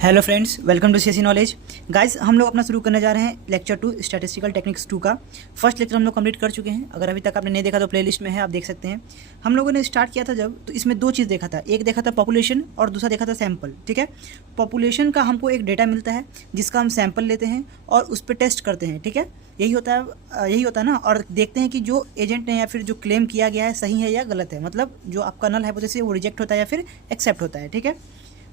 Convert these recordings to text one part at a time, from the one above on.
Hello friends, welcome to CSC knowledge. Guys, हम लोग अपना शुरू करने जा रहे हैं लेक्चर 2 स्टैटिस्टिकल टेक्निक्स 2 का। फर्स्ट लेक्चर हम लोग कंप्लीट कर चुके हैं। अगर अभी तक आपने नहीं देखा तो प्लेलिस्ट में है, आप देख सकते हैं। हम लोगों ने स्टार्ट किया था जब, तो इसमें दो चीज़ देखा था। एक देखा था पॉपुलेशन और दूसरा देखा था सैंपल। ठीक है, पॉपुलेशन का हमको एक डेटा मिलता है जिसका हम सैंपल लेते हैं और उस पर टेस्ट करते हैं। ठीक है, यही होता है ना। और देखते हैं कि जो एजेंट ने या फिर जो क्लेम किया गया है सही है या गलत है, मतलब जो आपका नल हाइपोथेसिस है वो रिजेक्ट होता है या फिर एक्सेप्ट होता है। ठीक है,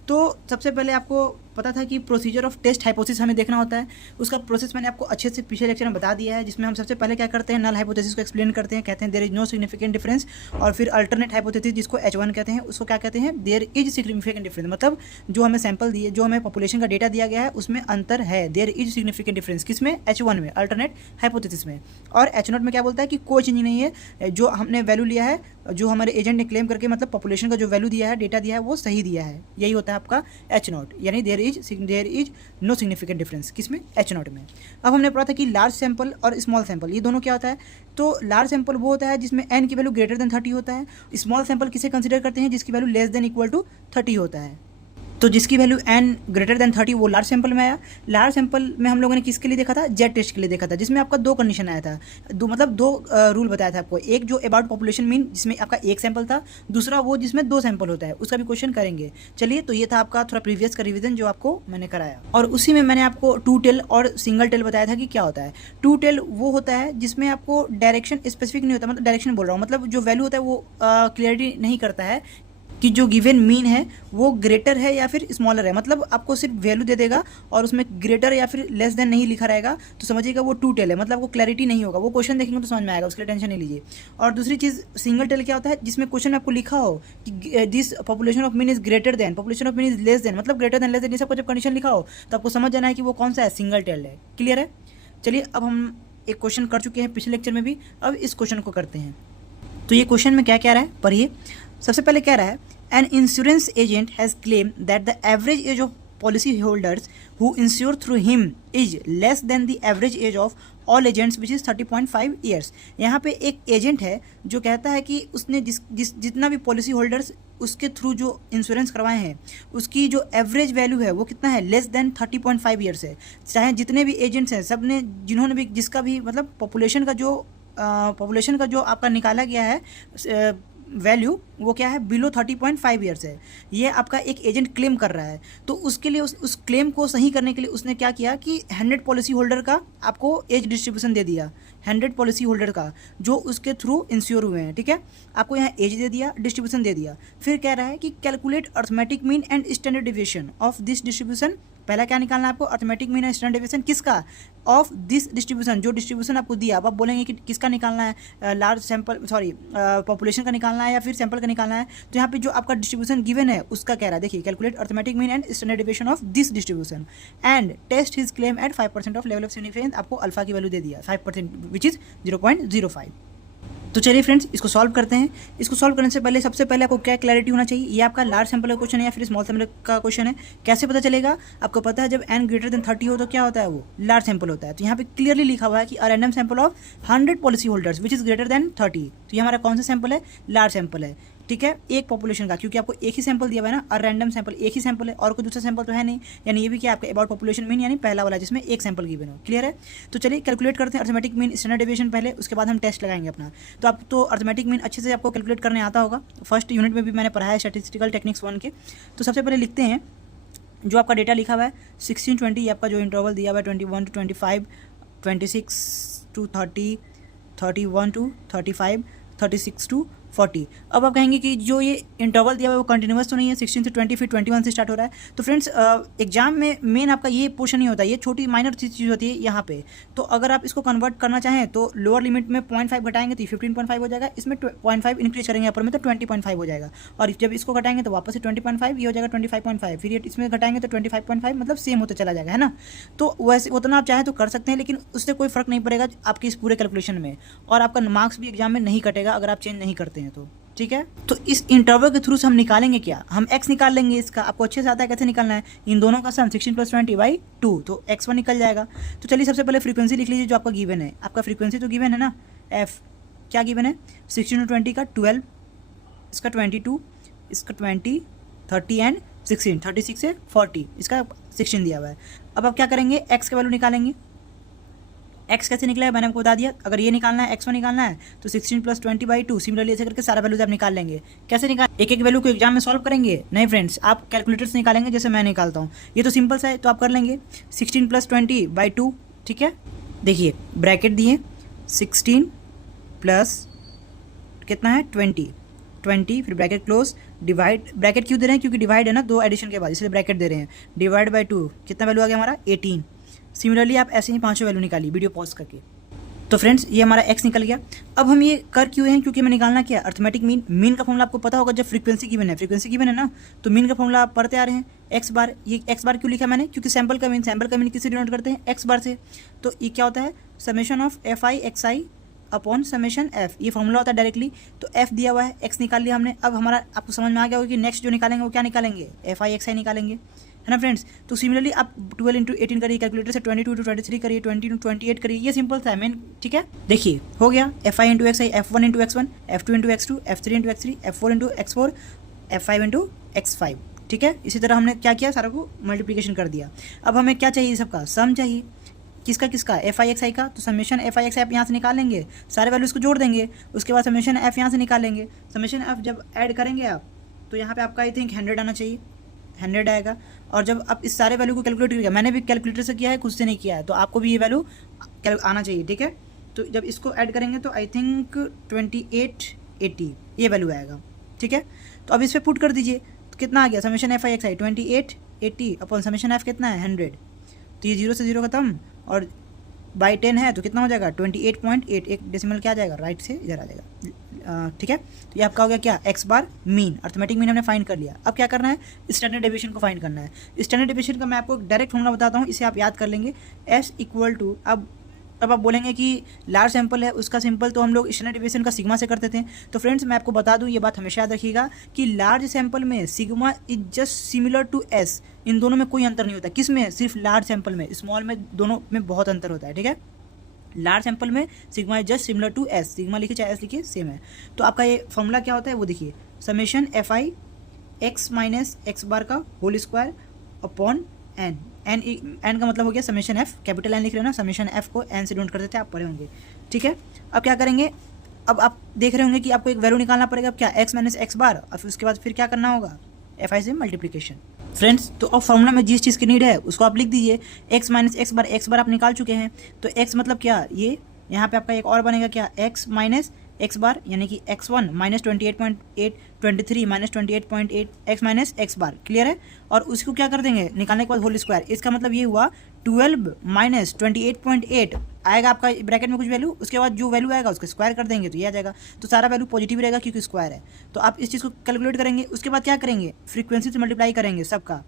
तो सबसे पहले आपको पता था कि प्रोसीजर ऑफ टेस्ट हाइपोथेसिस हमें देखना होता है। उसका प्रोसेस मैंने आपको अच्छे से पिछले लेक्चर में बता दिया है, जिसमें हम सबसे पहले क्या करते हैं, नल हाइपोथेसिस को एक्सप्लेन करते हैं, कहते हैं there is no significant difference. और फिर अल्टरनेट हाइपोथेसिस जिसको H1 कहते हैं, उसको क्या कहते हैं, देयर इज सिग्निफिकेंट डिफरेंस। मतलब जो हमें सैंपल दिए, जो हमें पॉपुलेशन का डेटा दिया गया है उसमें अंतर है, देयर इज सिग्निफिकेंट डिफरेंस। किसमें? H1 में, अल्टरनेट हाइपोथेसिस में। और H0 में क्या बोलता है कि कोई चेंज नहीं है, जो हमने वैल्यू लिया है, जो हमारे एजेंट ने क्लेम करके मतलब पॉपुलेशन का जो वैल्यू दिया है, डेटा दिया है, वो सही दिया है। यही होता है आपका H0, यानी there is no significant difference. किसमें? H0 में। अब हमने पढ़ा था कि लार्ज सैंपल और स्मॉल सैंपल, ये दोनों क्या होता है। तो लार्ज सैंपल वो होता है जिसमें n की वैल्यू ग्रेटर देन 30 होता है। स्मॉल सैंपल किसे कंसिडर करते हैं? जिसकी value less than equal to 30 होता है। तो जिसकी वैल्यू n ग्रेटर देन 30 वो लार्ज सैंपल में आया। लार्ज सैंपल में हम लोगों ने किसके लिए देखा था? जेड टेस्ट के लिए देखा था, जिसमें आपका दो कंडीशन आया था, दो रूल बताया था आपको। एक जो अबाउट पॉपुलेशन मीन, जिसमें आपका एक सैंपल था, दूसरा वो जिसमें दो सैंपल होता है, उसका भी क्वेश्चन करेंगे। चलिए, तो ये था आपका थोड़ा प्रीवियस का रिविजन जो आपको मैंने कराया। और उसी में मैंने आपको टू टेल और सिंगल टेल बताया था कि क्या होता है। टू टेल वो होता है जिसमें आपको डायरेक्शन स्पेसिफिक नहीं होता, मतलब डायरेक्शन बोल रहा हूँ, मतलब जो वैल्यू होता है वो क्लियरिटी नहीं करता है कि जो गिवन मीन है वो ग्रेटर है या फिर स्मॉलर है। मतलब आपको सिर्फ वैल्यू दे देगा और उसमें ग्रेटर या फिर लेस देन नहीं लिखा रहेगा, तो समझिएगा वो टू टेल है, मतलब वो क्लैरिटी नहीं होगा। वो क्वेश्चन देखेंगे तो समझ में आएगा, उसके लिए टेंशन नहीं लीजिए। और दूसरी चीज़ सिंगल टेल क्या होता है, जिसमें क्वेश्चन आपको लिखा हो कि this population of mean is greater than, population of mean is less than, मतलब ग्रेटर देन लेस देन, ये सबको जब कंडीशन लिखा हो तो आपको समझ जाना है कि वो कौन सा है, सिंगल टेल है। क्लियर है? चलिए, अब हम एक क्वेश्चन कर चुके हैं पिछले लेक्चर में भी, अब इस क्वेश्चन को करते हैं। तो ये क्वेश्चन में क्या कह रहा है, पढ़िए। सबसे पहले कह रहा है, an insurance agent has claim that the average age of policy holders who ensure through him is less than the average age of all agents which is 30.5 years. यहाँ पे एक एजेंट है जो कहता है कि उसने जितना भी पॉलिसी होल्डर्स उसके थ्रू जो इंश्योरेंस करवाए हैं, उसकी जो एवरेज वैल्यू है वो कितना है, लेस देन 30.5 ईयर्स है। चाहे जितने भी एजेंट्स हैं, सब ने, जिन्होंने भी, जिसका भी मतलब पॉपुलेशन का जो आपका निकाला गया है वैल्यू, वो क्या है, बिलो 30.5 ईयर्स है। ये आपका एक एजेंट क्लेम कर रहा है। तो उसके लिए उस क्लेम को सही करने के लिए उसने क्या किया कि 100 पॉलिसी होल्डर का आपको एज डिस्ट्रीब्यूशन दे दिया, 100 पॉलिसी होल्डर का जो उसके थ्रू इंश्योर हुए हैं। ठीक है, आपको यहाँ एज दे दिया, डिस्ट्रीब्यूशन दे दिया। फिर कह रहा है कि calculate arithmetic mean and standard deviation of this distribution. पहला क्या निकालना है आपको, arithmetic mean and standard deviation किसका, ऑफ दिस डिस्ट्रीब्यूशन, जो डिस्ट्रीब्यूशन आपको दिया। अब आप बोलेंगे कि किसका निकालना है, लार्ज सैंपल, सॉरी पॉपुलेशन का निकालना है या फिर सैंपल का निकालना है। तो यहाँ पे जो आपका डिस्ट्रीब्यूशन गिवन है उसका कह रहा है, देखिए, calculate arithmetic mean and standard deviation of this distribution and test his claim at 5% of level of significance. आपको अल्फा की वैल्यू दे दिया 5%, विच इज 0.05। तो चलिए फ्रेंड्स, इसको सॉल्व करते हैं। इसको सॉल्व करने से पहले सबसे पहले आपको क्या क्लैरिटी होना चाहिए, ये आपका लार्ज सैंपल का क्वेश्चन है या फिर स्मॉल सैंपल का क्वेश्चन है। कैसे पता चलेगा? आपको पता है जब n ग्रेटर देन 30 हो तो क्या होता है, वो लार्ज सैंपल होता है। तो यहाँ पे क्लियरली लिखा हुआ है कि a random sample of 100 policy holders which is greater than 30। तो ये हमारा कौन सा सैंपल है, लार्ज सैंपल है। ठीक है, एक पॉपुलेशन का, क्योंकि आपको एक ही सैंपल दिया हुआ है ना, और रैंडम सैंपल एक ही सैंपल है और कोई दूसरा सैंपल तो है नहीं, यानी ये भी क्या आपका अबाउट पॉपुलेशन मीन, यानी पहला वाला जिसमें एक सैंपल गिवन हो। क्लियर है? तो चलिए कैलकुलेट करते हैं अर्थमेटिक मीन स्टैंडर्ड डेविएशन पहले, उसके बाद हम टेस्ट लगाएंगे अपना। तो आप तो अर्थमेटिक मीन अच्छे से आपको कैलकुलेट करने आता होगा, फर्स्ट यूनिट में भी मैंने पढ़ाया है स्टैटिस्टिकल टेक्निक्स 1 के। तो सबसे पहले लिखते हैं जो आपका डेटा लिखा हुआ है 16-20, ये आपका जो इंटरवल दिया हुआ है 21 to 25, 26 to 30, 31 to 35, 36 to 40। अब आप कहेंगे कि जो ये इंटरवल दिया हुआ है वो कंटिन्यूस तो नहीं है, 16 से 20 फिर 21 से स्टार्ट हो रहा है। तो फ्रेंड्स, एग्जाम में मेन आपका ये पोर्शन नहीं होता, ये छोटी माइनर चीज़ होती है यहाँ पे। तो अगर आप इसको कन्वर्ट करना चाहें तो लोअर लिमिट में 0.5 घटाएंगे तो 15.5 हो जाएगा, इसमें 0.5 इंक्रीज करेंगे अपर में तो 20.5 हो जाएगा, और जब इसको घटाएंगे तो वापस से 20.5, ये हो जाएगा 25.5, फिर ये इसमें घटाएंगे तो 25.5, मतलब सेम होता चला जाएगा, है ना। तो वैसे उतना आप चाहें तो कर सकते हैं, लेकिन उससे कोई फर्क नहीं पड़ेगा आपके इस पूरे कैलकुलेशन में, और आपका मार्क्स भी एग्जाम में नहीं कटेगा अगर आप चेंज नहीं करते हैं तो। ठीक है, तो इस इंटरवल के थ्रू से हम निकालेंगे क्या, हम x निकाल लेंगे। इसका आपको अच्छे से आता है कैसे निकालना है, इन दोनों का सम 16 + 20/2, तो x1 निकल जाएगा। तो चलिए सबसे पहले फ्रीक्वेंसी लिख लीजिए जो आपका गिवन है। आपका फ्रीक्वेंसी तो गिवन है ना, f क्या गिवन है, 16 to 20 का 12, इसका 22, इसका 20, 30 एंड 16, 36 से 40, इसका 16 दिया हुआ है। अब आप क्या करेंगे, एक्स का वैल्यू निकालेंगे। एक्स कैसे निकला है मैंने आपको बता दिया। अगर ये निकालना है, x1 निकालना है, तो 16 + 20/2, सिमिलरली ऐसे करके सारा वैल्यूज आप निकाल लेंगे। कैसे निकाल, एक एक वैल्यू को एग्जाम में सॉल्व करेंगे? नहीं फ्रेंड्स, आप कैलकुलेटर से निकालेंगे जैसे मैं निकालता हूँ। ये तो सिंपल सा है, तो आप कर लेंगे 16 + 20/2, ठीक है। देखिए ब्रैकेट दिए, 16 प्लस कितना है 20, फिर ब्रैकेट क्लोज, डिवाइड, ब्रैकेट क्यों दे रहे हैं, क्योंकि डिवाइड है ना 2 एडिशन के बाद, इसलिए ब्रैकेट दे रहे हैं, डिवाइड बाय 2, कितना वैल्यू आ गया हमारा 18। सिमिलरली आप ऐसे ही पांचों वैल्यू निकालिए वीडियो पॉज करके। तो फ्रेंड्स ये हमारा x निकल गया। अब हम ये कर क्यों हैं, क्योंकि हमें निकालना क्या, अर्थमेटिक मीन। मीन का फॉर्मूला आपको पता होगा, जब फ्रीक्वेंसी गिवन है ना, तो मीन का फॉर्मूला आप पढ़ते आ रहे हैं, एक्स बार। ये एक्स बार क्यों लिखा मैंने, क्योंकि सैम्पल का मीन किससे डिनोट करते हैं, एक्स बार से। तो ये क्या होता है, summation of fi xi upon summation f, ये फॉर्मूला होता है डायरेक्टली। तो f दिया हुआ है, x निकाल लिया हमने। अब हमारा आपको समझ में आ गया होगा कि नेक्स्ट जो निकालेंगे वो क्या निकालेंगे, fi xi निकालेंगे, है ना फ्रेंड्स। तो सिमिलरली आप 12 × 18 करिए, कैलकुलेटर से 22 × 23 करिए, 20 × 28 करिए, ये सिंपल सा है मेन, ठीक है। देखिए हो गया, fi × xi, f1 × x1, f2 × x2, f3 × x3, f4 × x4, f5 × x5, ठीक है। इसी तरह हमने क्या किया, सारा को मल्टीप्लिकेशन कर दिया। अब हमें क्या चाहिए, सबका सम चाहिए। किसका किसका, fi xi का। तो समेशन fi xi आप यहाँ से निकाल लेंगे, सारे वैल्यूज को जोड़ देंगे, उसके बाद समेशन f यहाँ से निकालेंगे। समेशन f जब ऐड करेंगे आप, तो यहाँ पे आपका आई थिंक 100 आना चाहिए, 100 आएगा। और जब आप इस सारे वैल्यू को कैलकुलेट करिएगा, मैंने भी कैलकुलेटर से किया है, खुद से नहीं किया है, तो आपको भी ये वैल्यू आना चाहिए, ठीक है। तो जब इसको ऐड करेंगे तो आई थिंक 2880 ये वैल्यू आएगा, ठीक है। तो अब इस पर पुट कर दीजिए, तो कितना आ गया, summation fi xi 2880 upon summation f कितना है 100। तो ये 0 से 0 खत्म, और बाई 10 है तो कितना हो जाएगा 28.8, एक डेसिमल क्या आ जाएगा, राइट से इधर आ जाएगा, ठीक है। तो ये आपका हो गया क्या, एक्स बार मीन, अर्थमेटिक मीन हमने फाइंड कर लिया। अब क्या करना है, स्टैंडर्ड डेविएशन को फाइंड करना है। स्टैंडर्ड डेविएशन का मैं आपको डायरेक्ट फॉर्मूला बताता हूँ, इसे आप याद कर लेंगे, S = अब आप बोलेंगे कि लार्ज सैंपल है, उसका सिंपल तो हम लोग स्टैंडर्ड डेविएशन का सिग्मा से करते थे। तो फ्रेंड्स मैं आपको बता दूं, ये बात हमेशा याद रखिएगा कि लार्ज सैंपल में sigma is just similar to S, इन दोनों में कोई अंतर नहीं होता। किस में, सिर्फ लार्ज सैंपल में, स्मॉल में दोनों में बहुत अंतर होता है, ठीक है। लार्ज सैंपल में sigma is just similar to S, sigma लिखिए चाहे एस लिखिए सेम है। तो आपका ये फॉर्मूला क्या होता है वो देखिए, summation fi x minus x bar का whole square upon n. N का मतलब हो गया समेशन f, कैपिटल एन लिख रहे हो ना, समेशन f को एन से डिनोट करते थे, आप पढ़े होंगे, ठीक है। अब क्या करेंगे, अब आप देख रहे होंगे कि आपको एक वैल्यू निकालना पड़ेगा, अब क्या x माइनस एक्स बार, और फिर उसके बाद फिर क्या करना होगा, fi से मल्टीप्लिकेशन। फ्रेंड्स तो अब फॉर्मूला में जिस चीज़ की नीड है उसको आप लिख दीजिए, x माइनस एक्स बार आप निकाल चुके हैं, तो x मतलब क्या, ये यहाँ पे आपका एक और बनेगा क्या, x माइनस एक्स बार, यानी कि x1 minus 28.8, 23 minus 28.8, x minus x bar, clear है। और उसको क्या कर देंगे, निकालने के बाद होल स्क्वायर, इसका मतलब ये हुआ 12 माइनस 28.8 आएगा आपका ब्रैकेट में कुछ वैल्यू, उसके बाद जो वैल्यू आएगा उसका स्क्वायर कर देंगे तो ये आ जाएगा। तो सारा वैल्यू पॉजिटिव रहेगा क्योंकि स्क्वायर है। तो आप इस चीज़ को कैलकुलेट करेंगे, उसके बाद क्या करेंगे, फ्रीक्वेंसी से मल्टीप्लाई करेंगे सबका।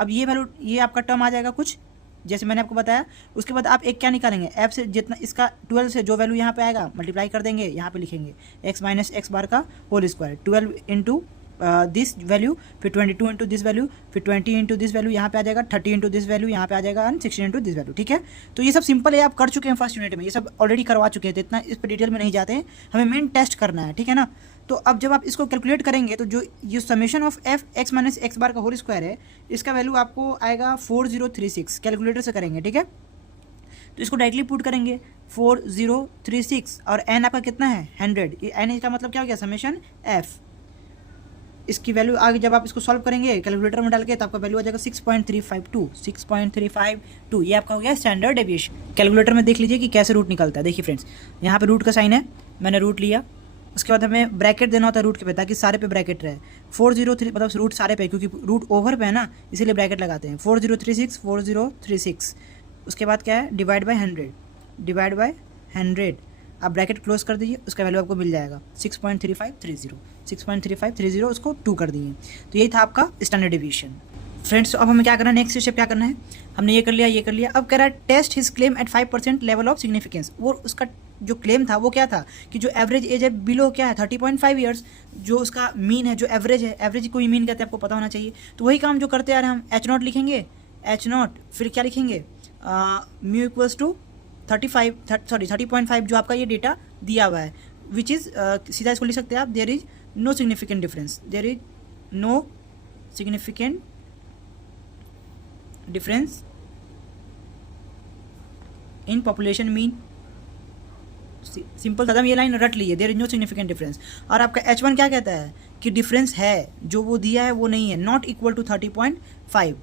अब ये वैल्यू, ये आपका टर्म आ जाएगा कुछ जैसे मैंने आपको बताया। उसके बाद आप एक क्या निकालेंगे, एफ से जितना इसका 12 से जो वैल्यू यहाँ पे आएगा मल्टीप्लाई कर देंगे, यहाँ पे लिखेंगे x माइनस एक्स बार का whole square, 12 into this value, फिर 22 इंटू दिस वैल्यू, फिर 20 इंटू दिस वैल्यू यहाँ पे आ जाएगा, 30 इंटू दिस वैल्यू यहाँ पे आ जाएगा, एंड 16 इंटू दिस वैल्यू, ठीक है। तो ये सब सिंपल है, आप कर चुके हैं फर्स्ट यूनिट में, ये सब ऑलरेडी करवा चुके हैं, तो इतना इस पर डिटेल में नहीं जाते हैं, हमें मेन टेस्ट करना है, ठीक है ना। तो अब जब आप इसको कैलकुलेट करेंगे तो जो ये summation of f x minus x bar का होल स्क्वायर है, इसका वैल्यू आपको आएगा 4036, कैलकुलेटर से करेंगे, ठीक है। तो इसको डायरेक्टली पुट करेंगे 4036, और n आपका कितना है 100, ये n का मतलब क्या हो गया, समेशन f। इसकी वैल्यू आगे जब आप इसको सॉल्व करेंगे कैलकुलेटर में डाल के, तो आपका वैल्यू आ जाएगा 6.352, ये आपका हो गया स्टैंडर्ड डेविएशन। कैलकुलेटर में देख लीजिए कि कैसे रूट निकलता है। देखिए फ्रेंड्स, यहाँ पे रूट का साइन है, मैंने रूट लिया, उसके बाद हमें ब्रैकेट देना होता है रूट के पे, ताकि सारे पे ब्रैकेट रहे। 403 मतलब रूट सारे पे, क्योंकि रूट ओवर पे है ना, इसीलिए ब्रैकेट लगाते हैं। 4036 उसके बाद क्या है, डिवाइड बाय 100 आप ब्रैकेट क्लोज कर दीजिए, उसका वैल्यू आपको मिल जाएगा 6.3530 उसको 2 कर दिए। तो यही था आपका स्टैंडर्ड डेविएशन। फ्रेंड्स अब हमें क्या करना है, नेक्स्ट स्टेप क्या करना है, हमने ये कर लिया। अब कह रहा है test his claim at 5% level of significance. वो उसका जो क्लेम था वो क्या था कि जो एवरेज एज है बिलो क्या है 30.5 ईयर्स, जो उसका मीन है, जो एवरेज है, एवरेज कोई मीन कहते हैं आपको पता होना चाहिए। तो वही काम जो करते आ रहे हैं हम, H0 लिखेंगे, H0 फिर क्या लिखेंगे, म्यू इक्वल्स टू 30.5 जो आपका ये डेटा दिया हुआ है, विच इज़ सीधा इसको लिख सकते हैं आप, there is no significant difference, there is no significant difference in population mean. Simple था, ये लाइन रट लीजिए, there is no significant difference. और आपका H1 क्या कहता है कि डिफरेंस है, जो वो दिया है वो नहीं है, नॉट इक्वल टू 30.5।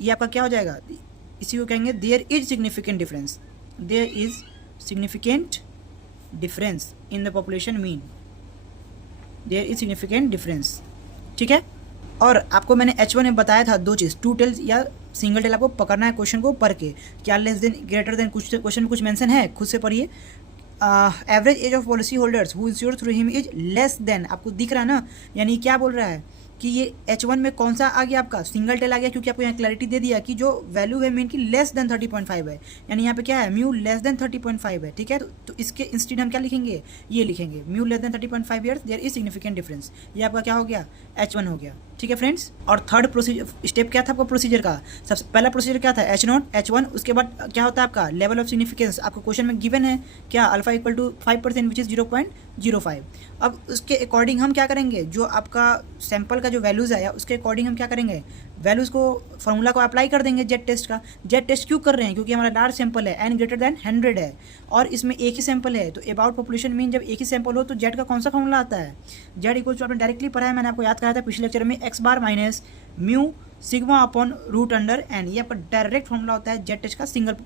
ये आपका क्या हो जाएगा, इसी को कहेंगे there is significant difference, there is significant difference in the population mean, there is significant difference. ठीक है। और आपको मैंने H1 में बताया था दो चीज़, टू टेल्स या सिंगल टेल, आपको पकड़ना है क्वेश्चन को पढ़ के, क्या लेस देन ग्रेटर देन, कुछ क्वेश्चन में कुछ मेंशन है, खुद से पढ़िए। Average age of policy holders who ensure through him is less than, आपको दिख रहा है ना, यानी क्या बोल रहा है कि ये H1 में कौन सा आ गया, आपका सिंगल टेल आ गया, क्योंकि आपको यहाँ क्लैरिटी दे दिया कि जो वैल्यू है मीन की लेस देन 30.5 है, यानी यहाँ पे क्या है, म्यू लेस देन 30.5 है। ठीक है। तो इसके इंस्टीट्यूट हम क्या लिखेंगे, ये लिखेंगे mu less than 30.5 years there is significant difference. ये आपका क्या हो गया, H1 हो गया। ठीक है फ्रेंड्स। और थर्ड प्रोसीजर स्टेप क्या था आपका प्रोसीजर का, सबसे पहला प्रोसीजर क्या था, H0 H1, उसके बाद क्या होता है आपका लेवल ऑफ सिग्निफिकेंस, आपको क्वेश्चन में गिवन है क्या, alpha equal to 5% which is 0.05। अब उसके अकॉर्डिंग हम क्या करेंगे, जो आपका सैंपल का जो वैल्यूज़ आया उसके अकॉर्डिंग हम क्या करेंगे, वैल्यूज़ को फॉर्मूला को अप्लाई कर देंगे जेड टेस्ट का। जेड टेस्ट क्यों कर रहे हैं, क्योंकि हमारा लार्ज सैंपल है, n ग्रेटर देन 100 है, और इसमें एक ही सैंपल है, तो अबाउट पॉपुलेशन मीन जब एक ही सैंपल हो तो जेड का कौन सा फॉर्मूला आता है, जेड इक्वल टू, आपने डायरेक्टली पढ़ा है, मैंने आपको याद कराया था पिछले लेक्चर में, x bar minus mu sigma upon root under n। ये आपका डायरेक्ट फॉर्मूला होता है जेड टेस्ट का सिंगल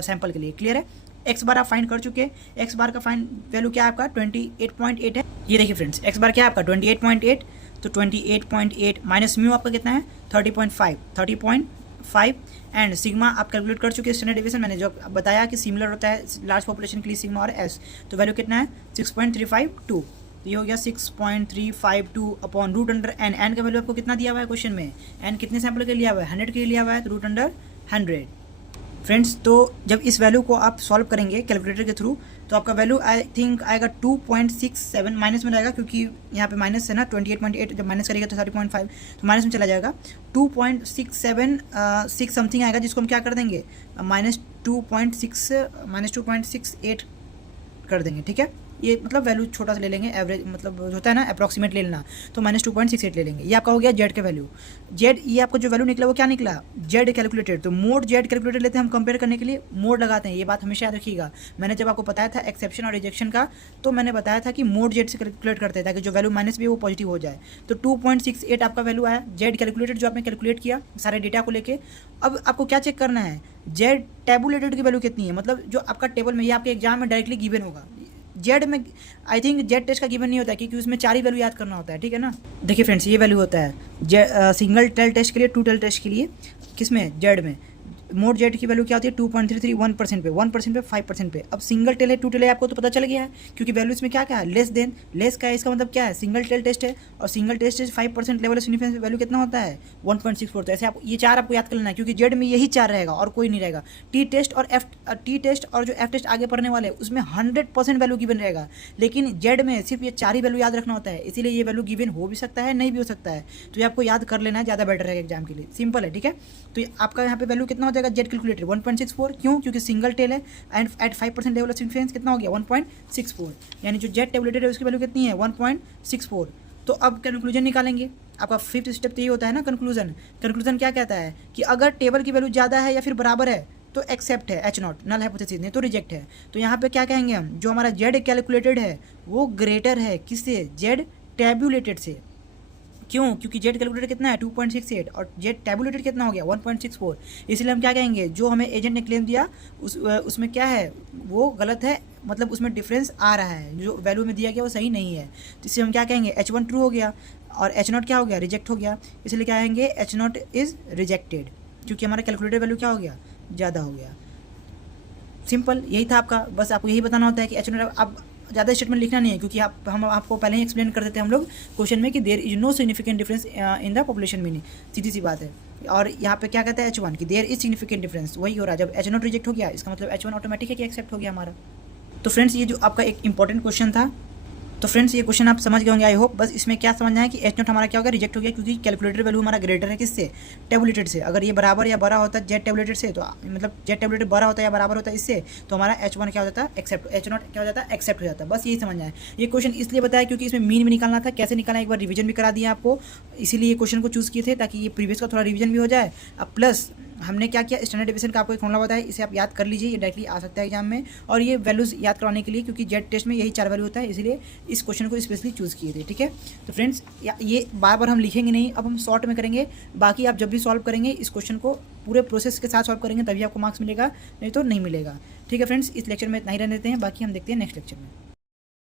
सैंपल के लिए। क्लियर है। एक्स बार आप फाइंड कर चुके हैं, एक्स बार का फाइंड वैल्यू क्या है आपका 28.8 है। ये देखिए फ्रेंड्स, एक्स बार क्या है आपका 28.8, तो 28.8 माइनस म्यू आपका कितना है 30.5 एंड सिग्मा आप कैलकुलेट कर चुके हैं स्टैंडर्ड डेविएशन, मैंने जो बताया कि सिमिलर होता है लार्ज पॉपुलेशन के लिए सिग्मा और एस, तो वैल्यू कितना है 6.352, तो ये हो गया 6.352 upon root under n. N का वैल्यू आपको कितना दिया हुआ है क्वेश्चन में, एन कितने सैंपल के लिया हुआ है 100 के लिया हुआ है, तो रूट अंडर 100। फ्रेंड्स, तो जब इस वैल्यू को आप सॉल्व करेंगे कैलकुलेटर के थ्रू, तो आपका वैल्यू आई थिंक आएगा 2.67, माइनस में जाएगा क्योंकि यहाँ पे माइनस है ना, 28.8 जब माइनस करेगा तो 30.5, तो माइनस में चला जाएगा, 2.676 समथिंग आएगा, जिसको हम क्या कर देंगे -2.68 कर देंगे। ठीक है। ये मतलब वैल्यू छोटा सा ले लेंगे, एवरेज मतलब होता है ना अप्रॉक्सीमेट ले लेना, तो -2.68 ले लेंगे। ये आपका हो गया जेड का वैल्यू। जेड ये आपको जो वैल्यू निकला वो क्या निकला, जेड कैलकुलेटेड। तो मोड जेड कैलकुलेटेड लेते हैं हम कंपेयर करने के लिए, मोड लगाते हैं, ये बात हमेशा याद रखिएगा। मैंने जब आपको बताया था एक्सेप्शन और रिजेक्शन का, तो मैंने बताया था कि मोड जेड से कैलकुलेट करते हैं ताकि जो वैल्यू माइनस भी है वो पॉजिटिव हो जाए। तो 2.68 आपका वैल्यू आया जेड कैलकुलेटेड, जो आपने कैलकुलेट किया सारे डेटा को लेके। अब आपको क्या चेक करना है, जेड टैबुलेटेड की वैल्यू कितनी है, मतलब जो आपका टेबल में, ये आपके एग्जाम में डायरेक्टली गिवन होगा। जेड में आई थिंक जेड टेस्ट का गिवन नहीं होता है क्योंकि उसमें 4 ही वैल्यू याद करना होता है। ठीक है ना। देखिए फ्रेंड्स, ये वैल्यू होता है सिंगल टेल टेस्ट के लिए, 2 टेल टेस्ट के लिए, किसमें, जेड में। मोड जेड की वैल्यू क्या होती है 2.33, 1% पे, 1% पे, 5% पे। अब सिंगल टेल है 2 टेल है, आपको तो पता चल गया है क्योंकि वैल्यू इसमें क्या क्या है, लेस देन, लेस का है, इसका मतलब क्या है सिंगल टेल टेस्ट है, और single test 5% level of significance value कितना होता है 1.64। तो ऐसे आप ये 4 आपको याद कर लेना है क्योंकि जेड में यही 4 रहेगा और कोई नहीं रहेगा। टी टेस्ट और जो एफ टेस्ट आगे पढ़ने वाले उसमें 100% वैल्यू गिवन रहेगा, लेकिन जेड में सिर्फ ये 4 ही वैल्यू याद रखना होता है, इसीलिए ये वैल्यू गिवन हो भी सकता है, नहीं भी हो सकता है, तो ये आपको याद कर लेना है, ज़्यादा बेटर रहेगा एग्जाम के लिए। सिंपल है। ठीक है। तो आपका यहाँ पे वैल्यू कितना हो जाएगा जेड कैलकुलेटेड 1.64, क्यों, क्योंकि सिंगल टेल है and at 5% level of significance कितना हो गया 1.64, यानी जो जेड टेबुलेटेड है उसकी वैल्यू कितनी है 1.64। तो अब कंक्लूजन निकालेंगे, आपका 5th स्टेप तो ये होता है ना कंक्लूजन। कंक्लूजन क्या कहता है कि अगर टेबल की वैल्यू ज़्यादा है या फिर बराबर है तो एक्सेप्ट है, H0 नल हाइपोथेसिस, नहीं तो रिजेक्ट है। तो यहाँ पे क्या कहेंगे हम, जो हमारा जेड कैलकुलेटेड है वो ग्रेटर है किससे, जेड टैबुलेटेड से। क्यों, क्योंकि जेड कैलकुलेटर कितना है 2.68 और जेड टैबुलेटेड कितना हो गया 1.64, इसलिए हम क्या कहेंगे, जो हमें एजेंट ने क्लेम दिया उसमें क्या है वो गलत है, मतलब उसमें डिफरेंस आ रहा है, जो वैल्यू में दिया गया वो सही नहीं है, तो इसलिए हम क्या कहेंगे H1 ट्रू हो गया और H0 क्या हो गया रिजेक्ट हो गया, इसलिए क्या कहेंगे H0 इज़ रिजेक्टेड, क्योंकि हमारा कैलकुलेटेड वैल्यू क्या हो गया ज़्यादा हो गया। सिंपल यही था आपका, बस आपको यही बताना होता है कि H0 अब ज़्यादा स्टेटमेंट लिखना नहीं है क्योंकि हम आपको पहले ही एक्सप्लेन कर देते हैं हम लोग क्वेश्चन में कि there is no significant difference in the population meaning, सीधी सी बात है। और यहाँ पे क्या कहता है H1 कि देयर इज सिग्निफिकेंट डिफरेंस, वही हो रहा है। जब H0 रिजेक्ट हो गया इसका मतलब H1 ऑटोमेटिक है कि एक्सेप्ट हो गया हमारा। तो फ्रेंड्स, ये जो आपका एक इंपॉर्टेंट क्वेश्चन था, तो फ्रेंड्स ये क्वेश्चन आप समझ गए होंगे आई होप। बस इसमें क्या समझना है कि H0 हमारा क्या होगा रिजेक्ट हो गया क्योंकि कैलकुलेटेड वैल्यू हमारा ग्रेटर है किससे, टैबुलेटेड से। अगर ये बराबर या बड़ा होता जेड टैबुलेटेड से, तो मतलब जेड टैबुलेटेड बड़ा होता या बराबर होता इससे, तो हमारा H1 क्या हो जाता है एक्सेप्ट, H0 क्या हो जाता है एक्सेप्ट हो जाता है। बस यही समझना है। ये क्वेश्चन इसलिए बताया क्योंकि इसमें मीन भी निकालना था, कैसे निकालना एक बार रिविजन भी करा दिया आपको, इसीलिए ये क्वेश्चन को चूज़ किए थे ताकि ये प्रीवियस का थोड़ा रिविजन भी हो जाए, अब प्लस हमने क्या किया, स्टैंडर्ड डेविएशन का आपको एक फॉर्मूला बताया, इसे आप याद कर लीजिए, ये डायरेक्टली आ सकता है एग्जाम में। और ये वैल्यूज़ याद करवाने के लिए, क्योंकि जेड टेस्ट में यही 4 वैल्यू होता है, इसलिए इस क्वेश्चन को स्पेशली चूज़ किए थे। ठीक है, तो फ्रेंड्स ये बार बार हम लिखेंगे नहीं, अब हम शॉर्ट में करेंगे। बाकी आप जब भी सॉल्व करेंगे इस क्वेश्चन को पूरे प्रोसेस के साथ सॉल्व करेंगे, तभी आपको मार्क्स मिलेगा, नहीं तो नहीं मिलेगा। ठीक है फ्रेंड्स, इस लेक्चर में इतना ही रहने देते हैं, बाकी हम देखते हैं नेक्स्ट लेक्चर में।